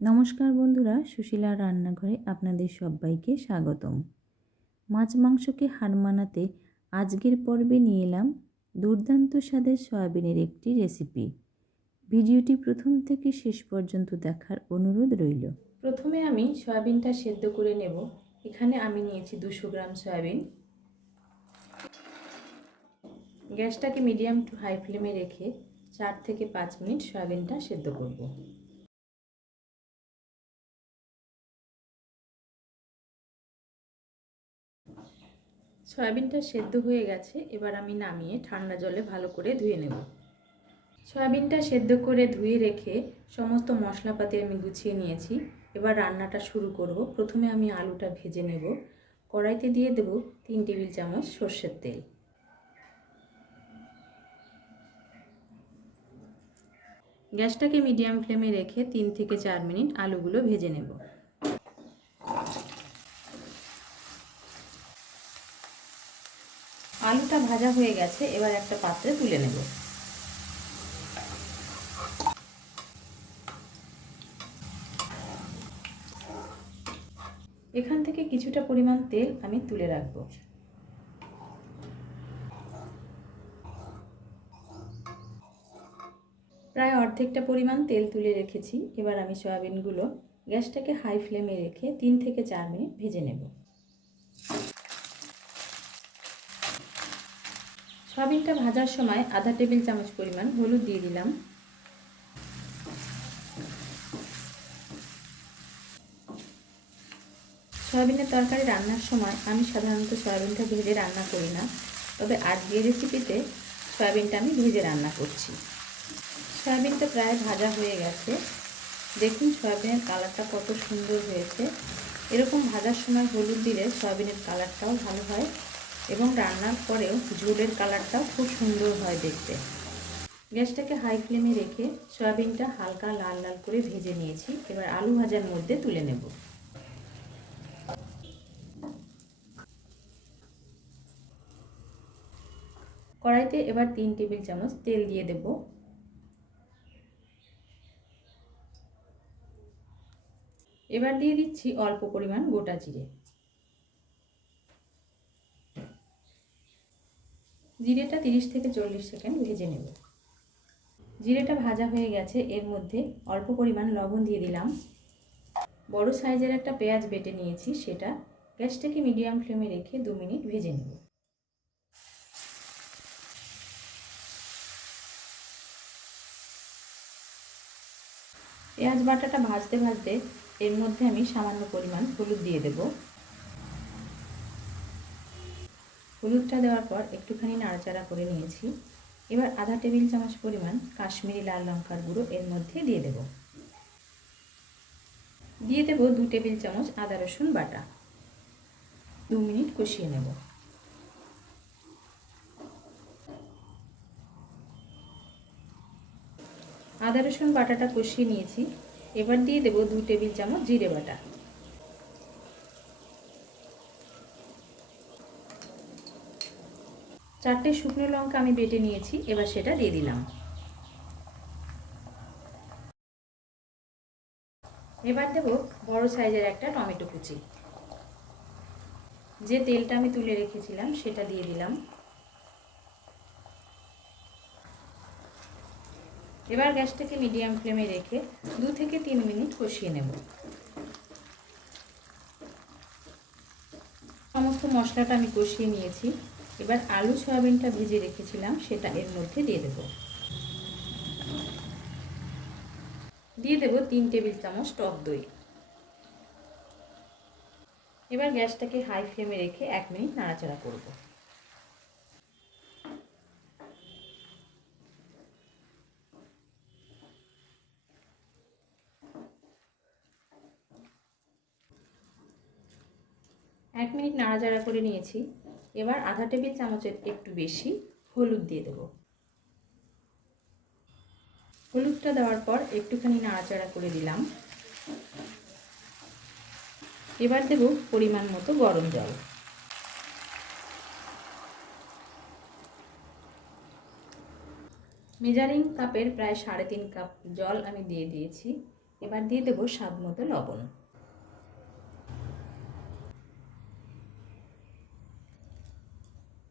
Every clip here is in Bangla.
নমস্কার বন্ধুরা, সুশীলা রান্নাঘরে আপনাদের সবাইকে স্বাগতম। মাছ মাংসকে হার মানাতে আজকের পর্বে নিয়ে এলাম দুর্দান্ত স্বাদের সয়াবিনের একটি রেসিপি। ভিডিওটি প্রথম থেকে শেষ পর্যন্ত দেখার অনুরোধ রইল। প্রথমে আমি সয়াবিনটা সেদ্ধ করে নেব। এখানে আমি নিয়েছি 200 গ্রাম সয়াবিন। গ্যাসটাকে মিডিয়াম টু হাই ফ্লেমে রেখে 4 থেকে 5 মিনিট সয়াবিনটা সেদ্ধ করব। সয়াবিনটা সেদ্ধ হয়ে গেছে, এবার আমি নামিয়ে ঠান্ডা জলে ভালো করে ধুয়ে নেব। সয়াবিনটা সেদ্ধ করে ধুয়ে রেখে সমস্ত মশলাপাতি আমি গুছিয়ে নিয়েছি। এবার রান্নাটা শুরু করব। প্রথমে আমি আলুটা ভেজে নেব। কড়াইতে দিয়ে দেব 3 টেবিল চামচ সর্ষের তেল। গ্যাসটাকে মিডিয়াম ফ্লেমে রেখে 3 থেকে 4 মিনিট আলুগুলো ভেজে নেব। আলুটা ভাজা হয়ে গেছে, এবার একটা পাত্রে তুলে নেব। এখান থেকে কিছুটা পরিমাণ তেল আমি তুলে রাখব। প্রায় অর্ধেকটা পরিমাণ তেল তুলে রেখেছি। এবার আমি সয়াবিনগুলো গ্যাসটাকে হাই ফ্লেমে রেখে 3 থেকে 4 মিনিট ভেজে নেব। সয়াবিনটা ভাজার সময় আধা টেবিল চামচ পরিমাণ হলুদ দিয়ে দিলাম। সয়াবিনের তরকারি রান্নার সময় আমি সাধারণত সয়াবিনটা ভেজে রান্না করি না, তবে আজকের রেসিপিতে সয়াবিনটা আমি ভেজে রান্না করছি। সয়াবিনটা প্রায় ভাজা হয়ে গেছে। দেখুন সয়াবিনের কালারটা কত সুন্দর হয়েছে। এরকম ভাজার সময় হলুদ দিলে সয়াবিনের কালারটাও ভালো হয় এবং রান্নার পরেও ঝোলের কালারটাও খুব সুন্দর হয় দেখতে। গ্যাসটাকে হাই ফ্লেমে রেখে সয়াবিনটা হালকা লাল লাল করে ভেজে নিয়েছি। এবার আলু ভাজার মধ্যে তুলে নেব। কড়াইতে এবার 3 টেবিল চামচ তেল দিয়ে দেব। এবার দিয়ে দিচ্ছি অল্প পরিমাণ গোটা জিরে। জিরেটা 30 থেকে 40 সেকেন্ড ভেজে নেব। জিরেটা ভাজা হয়ে গেছে, এর মধ্যে অল্প পরিমাণ লবণ দিয়ে দিলাম। বড় সাইজের একটা পেঁয়াজ বেটে নিয়েছি, সেটা গ্যাসটাকে মিডিয়াম ফ্লেমে রেখে 2 মিনিট ভেজে নেব। পেঁয়াজ বাটাটা ভাজতে ভাজতে এর মধ্যে আমি সামান্য পরিমাণ হলুদ দিয়ে দেব। হলুদটা দেওয়ার পর একটুখানি নাড়াচাড়া করে নিয়েছি। এবার আধা টেবিল চামচ পরিমাণ কাশ্মীরি লাল লঙ্কার গুঁড়ো এর মধ্যে দিয়ে দেব। দিয়ে দেব 2 টেবিল চামচ আদা রসুন বাটা। 2 মিনিট কষিয়ে নেব। আদা রসুন বাটাটা কষিয়ে নিয়েছি। এবার দিয়ে দেব 2 টেবিল চামচ জিরে বাটা। চারটে শুকনো লঙ্কা আমি বেটে নিয়েছি, এবার সেটা দিয়ে দিলাম। এবার দেব বড় সাইজের একটা টমেটো কুচি। যে তেলটা আমি তুলে রেখেছিলাম সেটা দিয়ে দিলাম। এবার গ্যাসটাকে মিডিয়াম ফ্লেমে রেখে 2 থেকে 3 মিনিট কষিয়ে নেব। সমস্ত মশলাটা আমি কষিয়ে নিয়েছি। এবার আলু সয়াবিনটা ভেজে রেখেছিলাম সেটা এর মধ্যে দিয়ে দেব। দিয়ে দেব 3 টেবিল চামচ টক দই। এবার গ্যাসটাকে হাই ফ্লেমে রেখে 1 মিনিট নাড়াচাড়া করব। এক মিনিট নাড়াচাড়া করে নিয়েছি। এবার আধা টেবিল চামচের একটু বেশি হলুদ দিয়ে দেব। হলুদটা দেওয়ার পর একটুখানি নাড়াচাড়া করে দিলাম। এবার দেব পরিমাণ মতো গরম জল। মেজারিং কাপের প্রায় 3.5 কাপ জল আমি দিয়ে দিয়েছি। এবার দিয়ে দেবো স্বাদ মতো লবণ।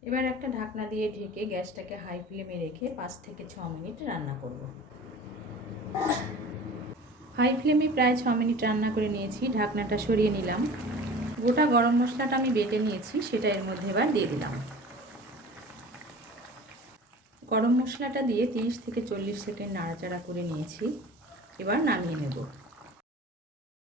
এবার একটা ঢাকনা দিয়ে ঢেকে গ্যাসটাকে হাই ফ্লেমে রেখে 5 থেকে 6 মিনিট রান্না করব। হাই ফ্লেমে প্রায় 6 মিনিট রান্না করে নিয়েছি। ঢাকনাটা সরিয়ে নিলাম। গোটা গরম মশলাটা আমি বেটে নিয়েছি, সেটা এর মধ্যে এবার দিয়ে দিলাম। গরম মশলাটা দিয়ে 30 থেকে 40 সেকেন্ড নাড়াচাড়া করে নিয়েছি। এবার নামিয়ে নেব।